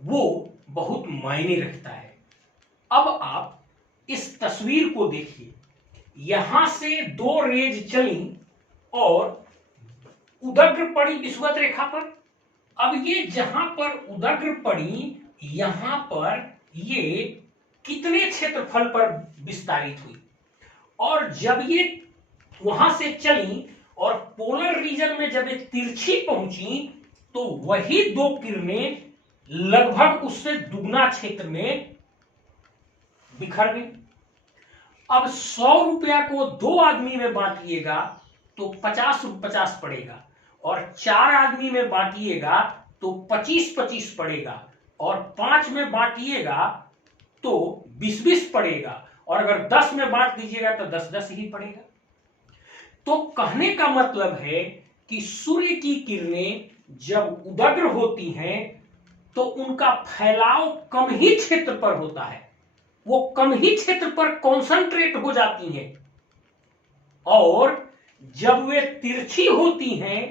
वो बहुत मायने रखता है। अब आप इस तस्वीर को देखिए, यहां से दो रेज चली और उदग्र पड़ी विषुवत रेखा पर। अब ये जहां पर उदग्र पड़ी, यहां पर ये कितने क्षेत्रफल पर विस्तारित हुई, और जब ये वहां से चली और पोलर रीजन में जब ये तिरछी पहुंची तो वही दो किरणें लगभग उससे दुगना क्षेत्र में बिखर गई। अब 100 रुपया को 2 आदमी में बांटिएगा तो 50-50 पड़ेगा, और 4 आदमी में बांटिएगा तो 25-25 पड़ेगा, और 5 में बांटिएगा तो 20-20 पड़ेगा, और अगर 10 में बांट दीजिएगा तो 10-10 ही पड़ेगा। तो कहने का मतलब है कि सूर्य की किरणें जब उदग्र होती हैं तो उनका फैलाव कम ही क्षेत्र पर होता है, वो कम ही क्षेत्र पर कॉन्सेंट्रेट हो जाती हैं, और जब वे तिरछी होती हैं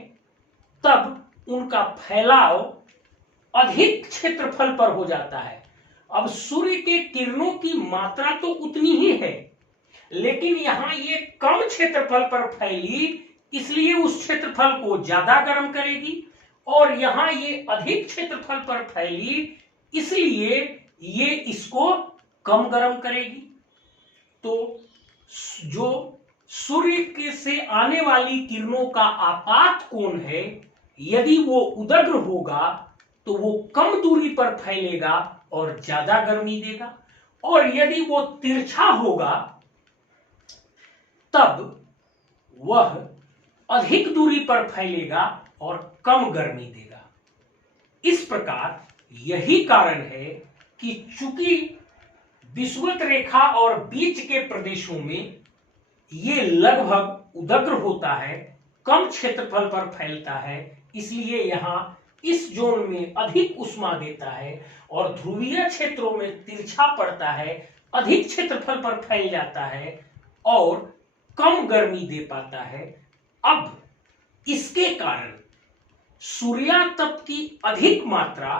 तब उनका फैलाव अधिक क्षेत्रफल पर हो जाता है। अब सूर्य के किरणों की मात्रा तो उतनी ही है, लेकिन यहां ये कम क्षेत्रफल पर फैली, इसलिए उस क्षेत्रफल को ज्यादा गर्म करेगी, और यहां ये अधिक क्षेत्रफल पर फैली इसलिए ये इसको कम गर्म करेगी। तो जो सूर्य के से आने वाली किरणों का आपात कोण है, यदि वो उदग्र होगा तो वो कम दूरी पर फैलेगा और ज्यादा गर्मी देगा, और यदि वो तिरछा होगा तब वह अधिक दूरी पर फैलेगा और कम गर्मी देगा। इस प्रकार यही कारण है कि चूंकि विषुवत रेखा और बीच के प्रदेशों में ये लगभग उदग्र होता है, कम क्षेत्रफल पर फैलता है, इसलिए यहां इस जोन में अधिक उष्मा देता है, और ध्रुवीय क्षेत्रों में तिरछा पड़ता है, अधिक क्षेत्रफल पर फैल जाता है और कम गर्मी दे पाता है। अब इसके कारण सूर्यातप की अधिक मात्रा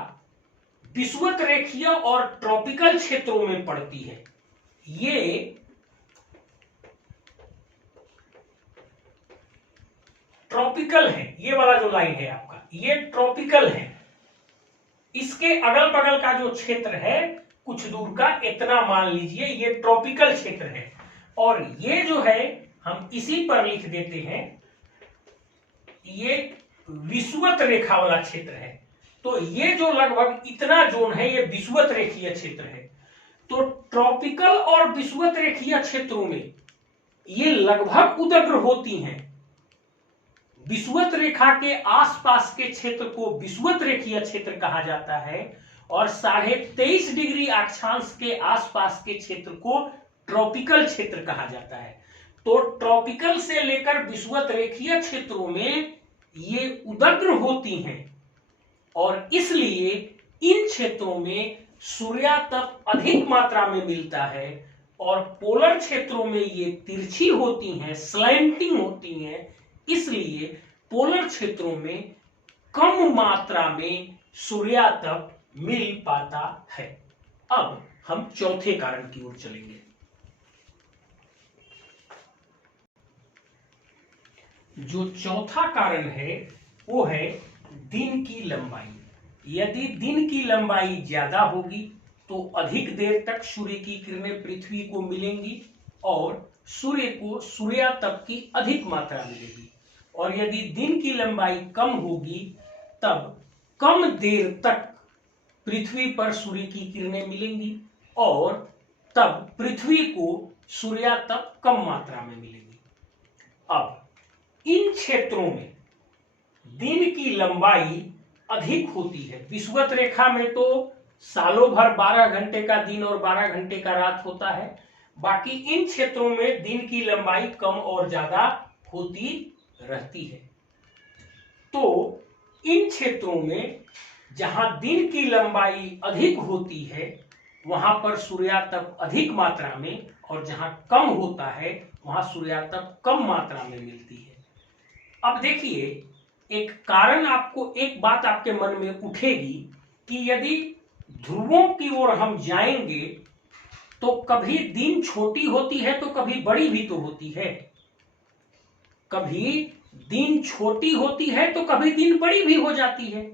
विषुवत रेखीय और ट्रॉपिकल क्षेत्रों में पड़ती है। ये ट्रॉपिकल है, ये वाला जो लाइन है आपका ये ट्रॉपिकल है। इसके अगल बगल का जो क्षेत्र है कुछ दूर का इतना मान लीजिए ये ट्रॉपिकल क्षेत्र है, और ये जो है हम इसी पर लिख देते हैं ये विषुवत रेखा वाला क्षेत्र है। तो ये जो लगभग इतना जोन है ये विषुवत रेखीय क्षेत्र है। तो ट्रॉपिकल और विषुवत रेखीय क्षेत्रों में ये लगभग उदग्र होती हैं। विषुवत रेखा के आसपास के क्षेत्र को विषुवत रेखीय क्षेत्र कहा जाता है, और 23.5 डिग्री अक्षांश के आसपास के क्षेत्र को ट्रॉपिकल क्षेत्र कहा जाता है। तो ट्रॉपिकल से लेकर विषुवत रेखीय क्षेत्रों में ये उदग्र होती हैं, और इसलिए इन क्षेत्रों में सूर्यातप अधिक मात्रा में मिलता है, और पोलर क्षेत्रों में ये तिरछी होती हैं, स्लैंटिंग होती हैं, इसलिए पोलर क्षेत्रों में कम मात्रा में सूर्यातप मिल पाता है। अब हम चौथे कारण की ओर चलेंगे। जो चौथा कारण है वो है दिन की लंबाई। यदि दिन की लंबाई ज्यादा होगी तो अधिक देर तक सूर्य की किरणें पृथ्वी को मिलेंगी और सूर्य को सूर्यातप की अधिक मात्रा मिलेगी, और यदि दिन की लंबाई कम होगी तब कम देर तक पृथ्वी पर सूर्य की किरणें मिलेंगी और तब पृथ्वी को सूर्यातप कम मात्रा में मिलेगी। अब इन क्षेत्रों में दिन की लंबाई अधिक होती है। विषुवत रेखा में तो सालों भर 12 घंटे का दिन और 12 घंटे का रात होता है, बाकी इन क्षेत्रों में दिन की लंबाई कम और ज्यादा होती रहती है। तो इन क्षेत्रों में जहां दिन की लंबाई अधिक होती है वहां पर सूर्यातप अधिक मात्रा में, और जहां कम होता है वहां सूर्यातप कम मात्रा में मिलती है। अब देखिए, एक कारण आपको, एक बात आपके मन में उठेगी कि यदि ध्रुवों की ओर हम जाएंगे तो कभी दिन छोटी होती है तो कभी बड़ी भी तो होती है, कभी दिन छोटी होती है तो कभी दिन बड़ी भी हो जाती है,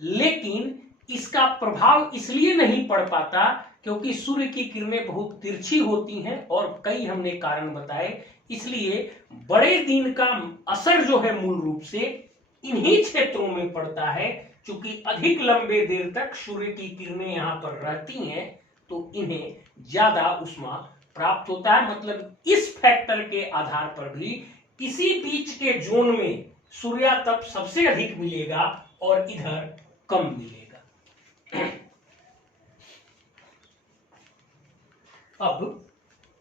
लेकिन इसका प्रभाव इसलिए नहीं पड़ पाता क्योंकि सूर्य की किरणें बहुत तिरछी होती हैं और कई हमने कारण बताए, इसलिए बड़े दिन का असर जो है मूल रूप से इन्हीं क्षेत्रों में पड़ता है। चूंकि अधिक लंबे देर तक सूर्य की किरणें यहां पर रहती हैं तो इन्हें ज्यादा उष्मा प्राप्त होता है। मतलब इस फैक्टर के आधार पर भी इसी बीच के जोन में सूर्यातप सबसे अधिक मिलेगा और इधर कम मिलेगा। अब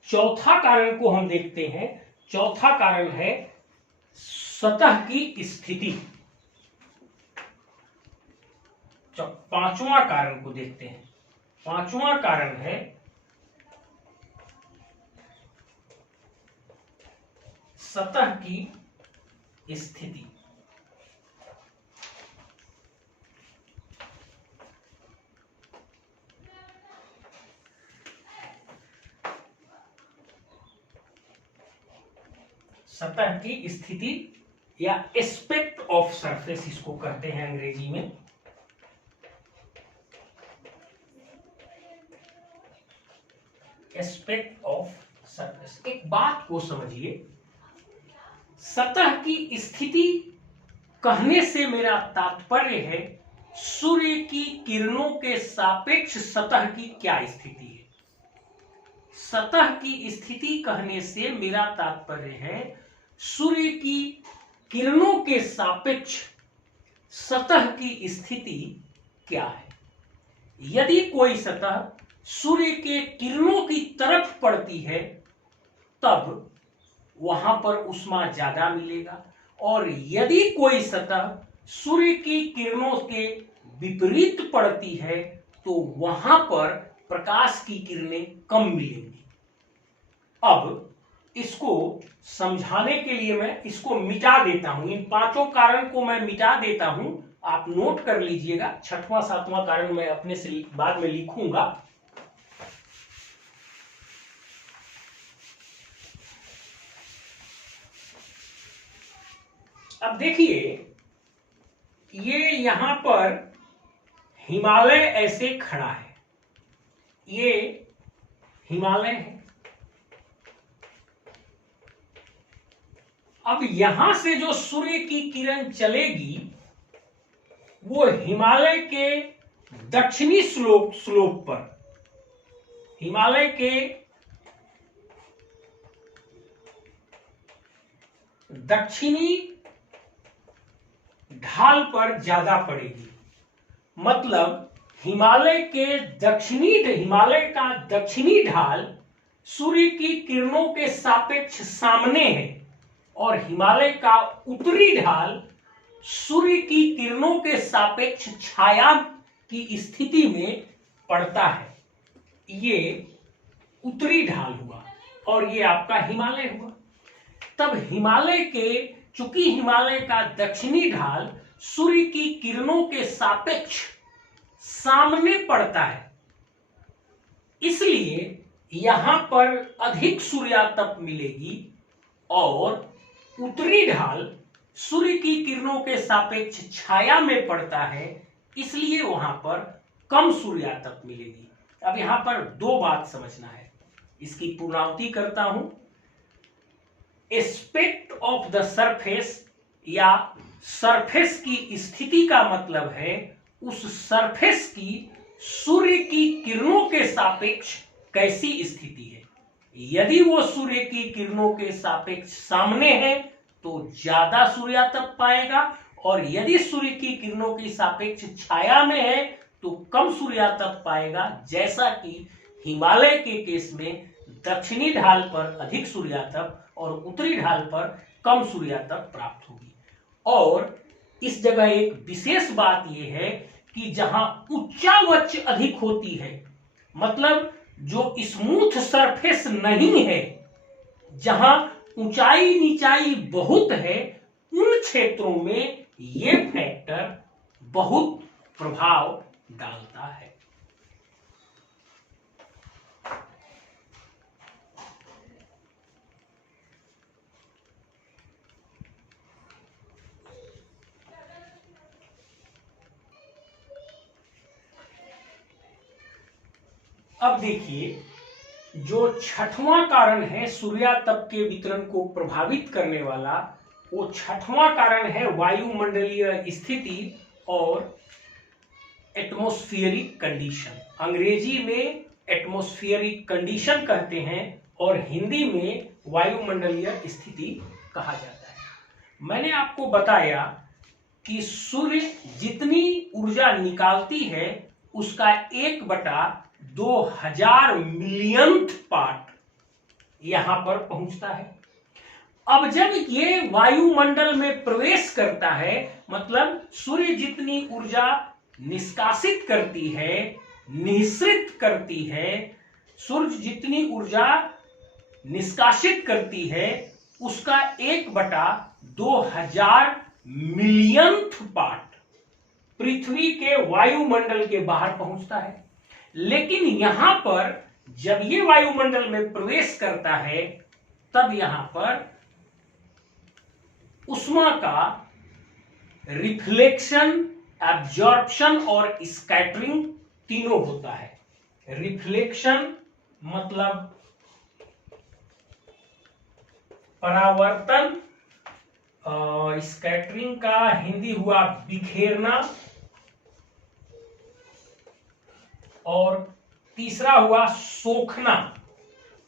चौथा कारण को हम देखते हैं। चौथा कारण है सतह की स्थिति। पांचवा कारण को देखते हैं। पांचवा कारण है सतह की स्थिति। सतह की स्थिति या एस्पेक्ट ऑफ सरफेस इसको कहते हैं अंग्रेजी में। Aspect of surface. एक बात को समझिए, सतह की स्थिति कहने से मेरा तात्पर्य है सूर्य की किरणों के सापेक्ष सतह की क्या स्थिति है। सतह की स्थिति कहने से मेरा तात्पर्य है सूर्य की किरणों के सापेक्ष सतह की स्थिति क्या है। यदि कोई सतह सूर्य के किरणों की तरफ पड़ती है तब वहां पर ऊष्मा ज्यादा मिलेगा, और यदि कोई सतह सूर्य की किरणों के विपरीत पड़ती है तो वहां पर प्रकाश की किरणें कम मिलेंगी। अब इसको समझाने के लिए मैं इसको मिटा देता हूं, इन पांचों कारण को मैं मिटा देता हूं, आप नोट कर लीजिएगा। छठवां सातवां कारण मैं अपने से बाद में लिखूंगा। अब देखिए, ये यहां पर हिमालय ऐसे खड़ा है, ये हिमालय है। अब यहां से जो सूर्य की किरण चलेगी वो हिमालय के दक्षिणी स्लोप पर, हिमालय के दक्षिणी ढाल पर ज्यादा पड़ेगी। मतलब हिमालय का दक्षिणी ढाल सूर्य की किरणों के सापेक्ष सामने है और हिमालय का उत्तरी ढाल सूर्य की किरणों के सापेक्ष छाया की स्थिति में पड़ता है। ये उत्तरी ढाल हुआ और ये आपका हिमालय हुआ। तब चूंकि हिमालय का दक्षिणी ढाल सूर्य की किरणों के सापेक्ष सामने पड़ता है, इसलिए यहां पर अधिक सूर्यातप मिलेगी, और उत्तरी ढाल सूर्य की किरणों के सापेक्ष छाया में पड़ता है, इसलिए वहां पर कम सूर्यातप मिलेगी। अब यहां पर दो बात समझना है, इसकी पुनरावृत्ति करता हूं। एस्पेक्ट ऑफ द सरफेस या सरफेस की स्थिति का मतलब है उस सरफेस की सूर्य की किरणों के सापेक्ष कैसी स्थिति है। यदि वो सूर्य की किरणों के सापेक्ष सामने है तो ज्यादा सूर्यातप पाएगा, और यदि सूर्य की किरणों की सापेक्ष छाया में है तो कम सूर्यातप पाएगा। जैसा कि हिमालय के केस में दक्षिणी ढाल पर अधिक सूर्यातप और उत्तरी ढाल पर कम सूर्यातप प्राप्त होगी। और इस जगह एक विशेष बात यह है कि जहां उच्चावच अधिक होती है, मतलब जो स्मूथ सरफेस नहीं है, जहां ऊंचाई नीचाई बहुत है, उन क्षेत्रों में ये फैक्टर बहुत प्रभाव डालता है। अब देखिए, जो छठवां कारण है सूर्यातप के वितरण को प्रभावित करने वाला, वो छठवां कारण है वायुमंडलीय स्थिति और एटमॉस्फेरिक कंडीशन। अंग्रेजी में एटमॉस्फेरिक कंडीशन कहते हैं और हिंदी में वायुमंडलीय स्थिति कहा जाता है। मैंने आपको बताया कि सूर्य जितनी ऊर्जा निकालती है उसका 1/2000 मिलियंथ पार्ट यहां पर पहुंचता है। अब जब ये वायुमंडल में प्रवेश करता है, मतलब सूर्य जितनी ऊर्जा निष्कासित करती है, निःसृत करती है, सूर्य जितनी ऊर्जा निष्कासित करती है उसका 1/2000 मिलियंथ पार्ट पृथ्वी के वायुमंडल के बाहर पहुंचता है। लेकिन यहां पर जब ये वायुमंडल में प्रवेश करता है तब यहां पर उष्मा का रिफ्लेक्शन, एब्जॉर्प्शन और स्कैटरिंग तीनों होता है। रिफ्लेक्शन मतलब परावर्तन, स्कैटरिंग का हिंदी हुआ बिखेरना, और तीसरा हुआ सोखना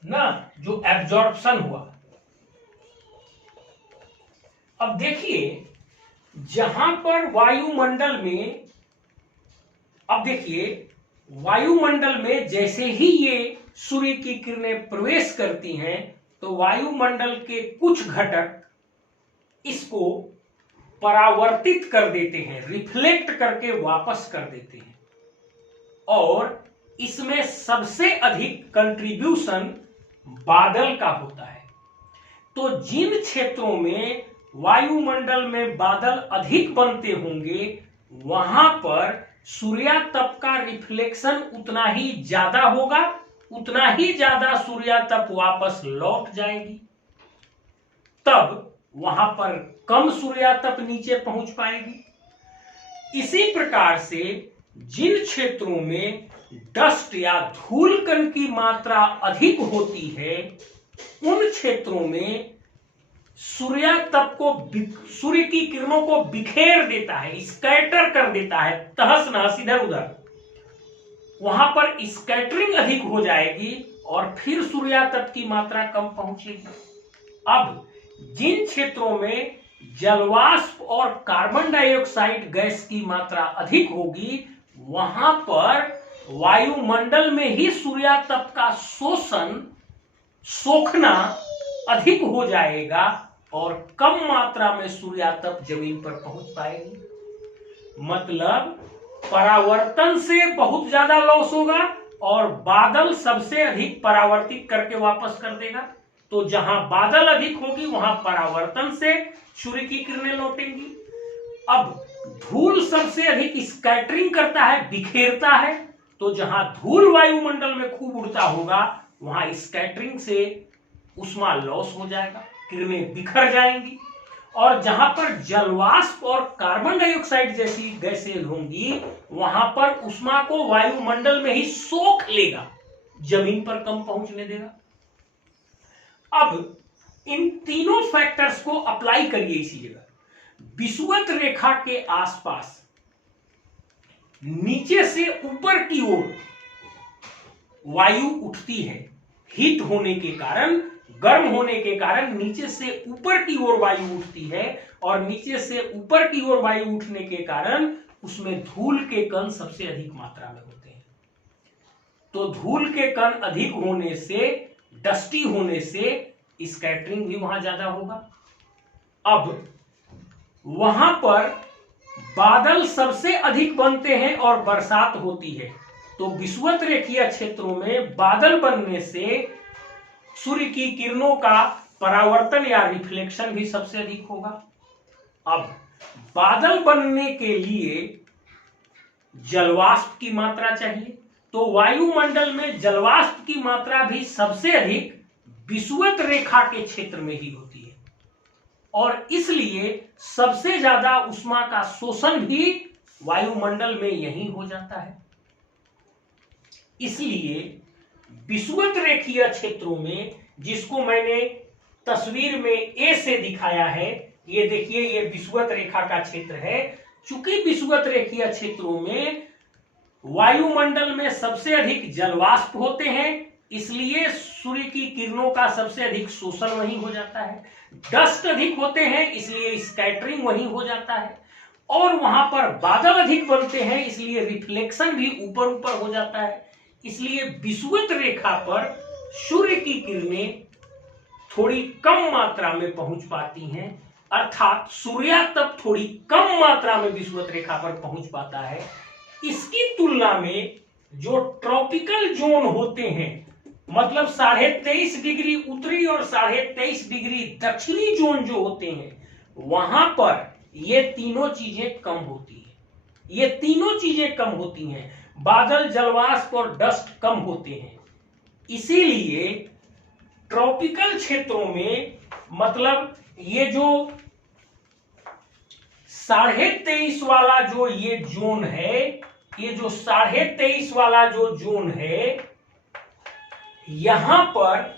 ना, जो एब्जॉर्प्शन हुआ। अब देखिए जहां पर वायुमंडल में, अब देखिए वायुमंडल में जैसे ही ये सूर्य की किरणें प्रवेश करती हैं तो वायुमंडल के कुछ घटक इसको परावर्तित कर देते हैं, रिफ्लेक्ट करके वापस कर देते हैं, और इसमें सबसे अधिक कंट्रीब्यूशन बादल का होता है। तो जिन क्षेत्रों में वायुमंडल में बादल अधिक बनते होंगे वहां पर सूर्यातप का रिफ्लेक्शन उतना ही ज्यादा होगा, उतना ही ज्यादा सूर्यातप वापस लौट जाएगी, तब वहां पर कम सूर्यातप नीचे पहुंच पाएगी। इसी प्रकार से जिन क्षेत्रों में डस्ट या धूल कण की मात्रा अधिक होती है उन क्षेत्रों में सूर्यातप को, सूर्य की किरणों को बिखेर देता है, स्कैटर कर देता है, तहस नहस इधर उधर। वहां पर स्कैटरिंग अधिक हो जाएगी और फिर सूर्यातप की मात्रा कम पहुंचेगी। अब जिन क्षेत्रों में जलवाष्प और कार्बन डाइऑक्साइड गैस की मात्रा अधिक होगी वहां पर वायुमंडल में ही सूर्यातप का शोषण, सोखना अधिक हो जाएगा और कम मात्रा में सूर्यातप जमीन पर पहुंच पाएगी। मतलब परावर्तन से बहुत ज्यादा लॉस होगा और बादल सबसे अधिक परावर्तित करके वापस कर देगा। तो जहां बादल अधिक होगी वहां परावर्तन से सूर्य की किरणें लौटेंगी। अब धूल सबसे अधिक स्कैटरिंग करता है, बिखेरता है, तो जहां धूल वायुमंडल में खूब उड़ता होगा वहां स्कैटरिंग से उष्मा लॉस हो जाएगा, किरणें बिखर जाएंगी। और जहां पर जलवाष्प और कार्बन डाइऑक्साइड जैसी गैसें होंगी वहां पर उष्मा को वायुमंडल में ही सोख लेगा, जमीन पर कम पहुंचने देगा। अब इन तीनों फैक्टर्स को अप्लाई करिए इसी जगह। विषुवत रेखा के आसपास नीचे से ऊपर की ओर वायु उठती है, हीट होने के कारण, गर्म होने के कारण नीचे से ऊपर की ओर वायु उठती है, और नीचे से ऊपर की ओर वायु उठने के कारण उसमें धूल के कण सबसे अधिक मात्रा में होते हैं। तो धूल के कण अधिक होने से, डस्टी होने से स्कैटरिंग भी वहां ज्यादा होगा। अब वहां पर बादल सबसे अधिक बनते हैं और बरसात होती है, तो विषुवत रेखीय क्षेत्रों में बादल बनने से सूर्य की किरणों का परावर्तन या रिफ्लेक्शन भी सबसे अधिक होगा। अब बादल बनने के लिए जलवाष्प की मात्रा चाहिए, तो वायुमंडल में जलवाष्प की मात्रा भी सबसे अधिक विषुवत रेखा के क्षेत्र में ही होती है, और इसलिए सबसे ज्यादा उष्मा का शोषण भी वायुमंडल में यही हो जाता है। इसलिए विषुवत रेखीय क्षेत्रों में, जिसको मैंने तस्वीर में ए से दिखाया है, ये देखिए ये विषुवत रेखा का क्षेत्र है। चूंकि विषुवत रेखीय क्षेत्रों में वायुमंडल में सबसे अधिक जलवाष्प होते हैं इसलिए सूर्य की किरणों का सबसे अधिक शोषण वहीं हो जाता है। डस्ट अधिक होते हैं इसलिए स्कैटरिंग वहीं हो जाता है, और वहां पर बादल अधिक बनते हैं इसलिए रिफ्लेक्शन भी ऊपर ऊपर हो जाता है। इसलिए विषुवत रेखा पर सूर्य की किरणें थोड़ी कम मात्रा में पहुंच पाती हैं, अर्थात सूर्यातप थोड़ी कम मात्रा में विषुवत रेखा पर पहुंच पाता है। इसकी तुलना में जो ट्रॉपिकल जोन होते हैं, मतलब 23.5 डिग्री उत्तरी और 23.5 डिग्री दक्षिणी जोन जो होते हैं, वहां पर ये तीनों चीजें कम होती है। ये तीनों चीजें कम होती हैं, बादल, जलवाष्प और डस्ट कम होते हैं। इसीलिए ट्रॉपिकल क्षेत्रों में, मतलब ये जो 23.5 वाला जो ये जोन है, ये जो 23.5 वाला जो जोन है, यहां पर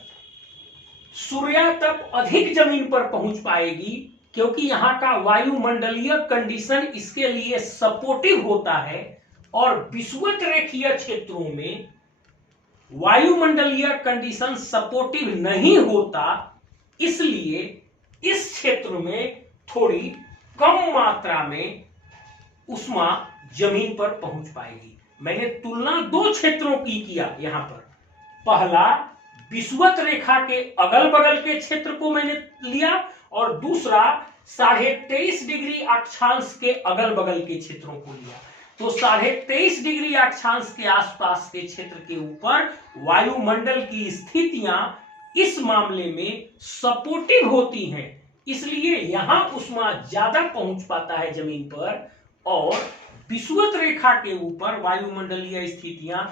सूर्यातप अधिक जमीन पर पहुंच पाएगी, क्योंकि यहां का वायुमंडलीय कंडीशन इसके लिए सपोर्टिव होता है। और विषुवत रेखीय क्षेत्रों में वायुमंडलीय कंडीशन सपोर्टिव नहीं होता, इसलिए इस क्षेत्र में थोड़ी कम मात्रा में उष्मा जमीन पर पहुंच पाएगी। मैंने तुलना दो क्षेत्रों की किया यहां पर। पहला विषुवत रेखा के अगल बगल के क्षेत्र को मैंने लिया, और दूसरा 23.5 डिग्री अक्षांश के अगल बगल के क्षेत्रों को लिया। तो 23.5 डिग्री अक्षांश के आसपास के क्षेत्र के ऊपर वायुमंडल की स्थितियां इस मामले में सपोर्टिव होती हैं, इसलिए यहां उष्मा ज्यादा पहुंच पाता है जमीन पर। और विषुवत रेखा के ऊपर वायुमंडलीय स्थितियां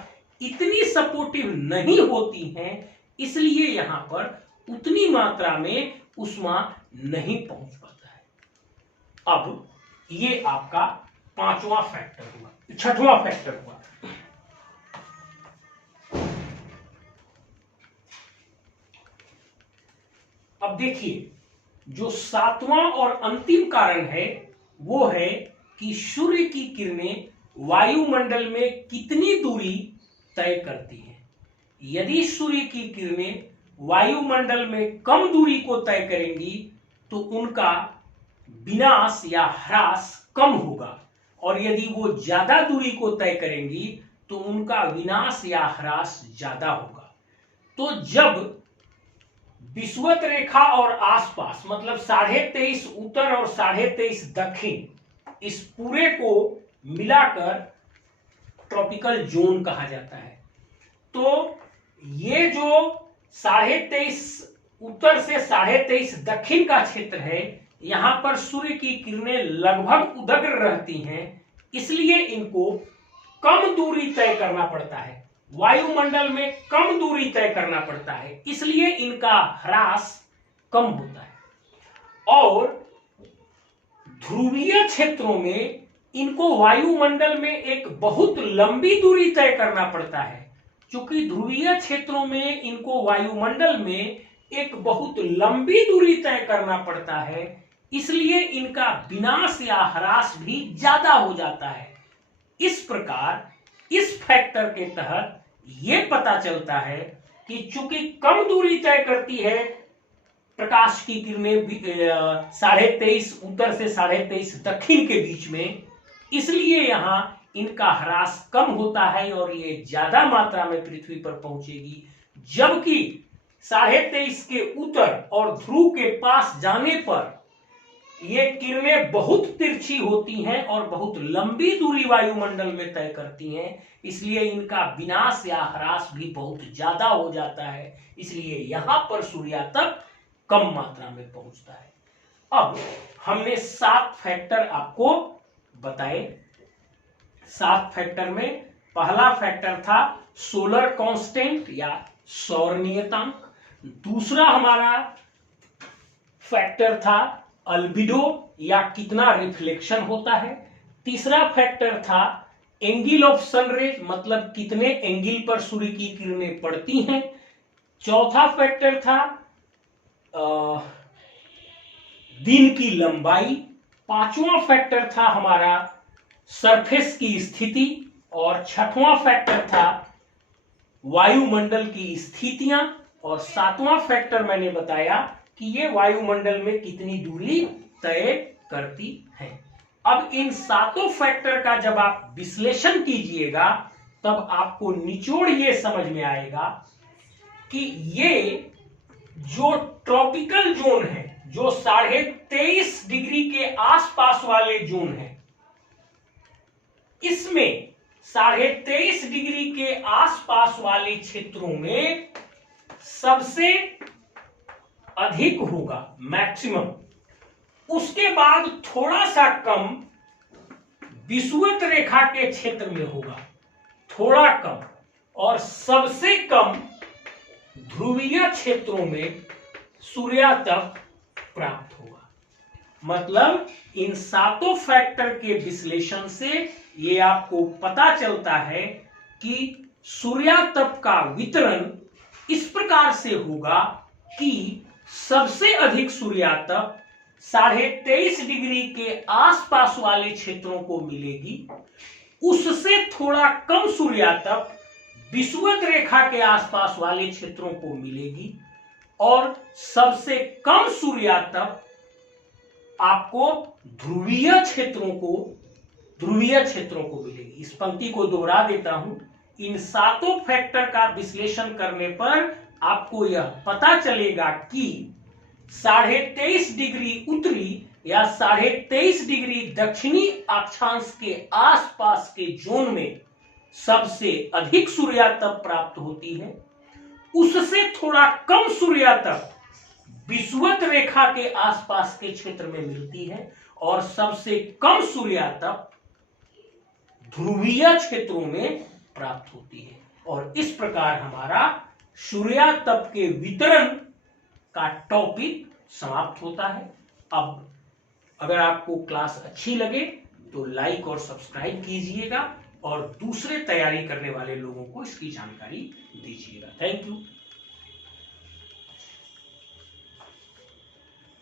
इतनी सपोर्टिव नहीं होती हैं, इसलिए यहां पर उतनी मात्रा में उष्मा नहीं पहुंच पाता है। अब ये आपका 5वां फैक्टर हुआ, 6वां फैक्टर हुआ। अब देखिए, जो 7वां और अंतिम कारण है वो है कि सूर्य की किरणें वायुमंडल में कितनी दूरी तय करती हैं। यदि सूर्य की किरणें वायुमंडल में कम दूरी को तय करेंगी तो उनका विनाश या ह्रास कम होगा, और यदि वो ज्यादा दूरी को तय करेंगी तो उनका विनाश या ह्रास ज्यादा होगा। तो जब विषुवत रेखा और आसपास, मतलब 23.5 उत्तर और 23.5 दक्षिण, इस पूरे को मिलाकर ट्रॉपिकल जोन कहा जाता है। तो ये जो 23.5 उत्तर से 23.5 दक्षिण का क्षेत्र है, यहां पर सूर्य की किरणें लगभग उदग्र रहती हैं, इसलिए इनको कम दूरी तय करना पड़ता है, वायुमंडल में कम दूरी तय करना पड़ता है, इसलिए इनका ह्रास कम होता है। और ध्रुवीय क्षेत्रों में इनको वायुमंडल में एक बहुत लंबी दूरी तय करना पड़ता है। क्योंकि ध्रुवीय क्षेत्रों में इनको वायुमंडल में एक बहुत लंबी दूरी तय करना पड़ता है, इसलिए इनका विनाश या ह्रास भी ज्यादा हो जाता है। इस प्रकार इस फैक्टर के तहत यह पता चलता है कि चूंकि कम दूरी तय करती है प्रकाश की किरणें 23.5 उत्तर से 23.5 दक्षिण के बीच में, इसलिए यहां इनका ह्रास कम होता है और ये ज्यादा मात्रा में पृथ्वी पर पहुंचेगी। जबकि 23.5 के उत्तर और ध्रुव के पास जाने पर ये किरणें बहुत तिरछी होती हैं और बहुत लंबी दूरी वायुमंडल में तय करती हैं, इसलिए इनका विनाश या ह्रास भी बहुत ज्यादा हो जाता है, इसलिए यहां पर सूर्यातप कम मात्रा में पहुंचता है। अब हमने 7 फैक्टर आपको बताए। 7 फैक्टर में पहला फैक्टर था सोलर कांस्टेंट या सौर नियतांक, दूसरा हमारा फैक्टर था अल्बिडो या कितना रिफ्लेक्शन होता है, तीसरा फैक्टर था एंगल ऑफ सनरेज, मतलब कितने एंगल पर सूर्य की किरणें पड़ती हैं, चौथा फैक्टर था दिन की लंबाई, पांचवा फैक्टर था हमारा सरफेस की स्थिति, और छठवां फैक्टर था वायुमंडल की स्थितियां, और सातवां फैक्टर मैंने बताया कि ये वायुमंडल में कितनी दूरी तय करती है। अब इन सातों फैक्टर का जब आप विश्लेषण कीजिएगा तब आपको निचोड़ ये समझ में आएगा कि ये जो ट्रॉपिकल जोन है, जो 23.5 डिग्री के आसपास वाले जोन है, इसमें 23.5 डिग्री के आसपास वाले क्षेत्रों में सबसे अधिक होगा, मैक्सिमम। उसके बाद थोड़ा सा कम विषुवत रेखा के क्षेत्र में होगा, थोड़ा कम, और सबसे कम ध्रुवीय क्षेत्रों में सूर्यातप प्राप्त होगा। मतलब इन सातों फैक्टर के विश्लेषण से ये आपको पता चलता है कि सूर्यातप का वितरण इस प्रकार से होगा कि सबसे अधिक सूर्यातप 23.5 डिग्री के आसपास वाले क्षेत्रों को मिलेगी, उससे थोड़ा कम सूर्यातप विषुवत रेखा के आसपास वाले क्षेत्रों को मिलेगी और सबसे कम सूर्यातप आपको ध्रुवीय क्षेत्रों को मिलेगी। इस पंक्ति को दोहरा देता हूं, इन सातों फैक्टर का विश्लेषण करने पर आपको यह पता चलेगा कि 23.5 डिग्री उत्तरी या 23.5 डिग्री दक्षिणी अक्षांश के आसपास के जोन में सबसे अधिक सूर्यातप प्राप्त होती है, उससे थोड़ा कम सूर्यातप विषुवत रेखा के आसपास के क्षेत्र में मिलती है और सबसे कम सूर्यातप ध्रुवीय क्षेत्रों में प्राप्त होती है। और इस प्रकार हमारा सूर्यातप के वितरण का टॉपिक समाप्त होता है। अब अगर आपको क्लास अच्छी लगे तो लाइक और सब्सक्राइब कीजिएगा और दूसरे तैयारी करने वाले लोगों को इसकी जानकारी दीजिएगा। Thank you.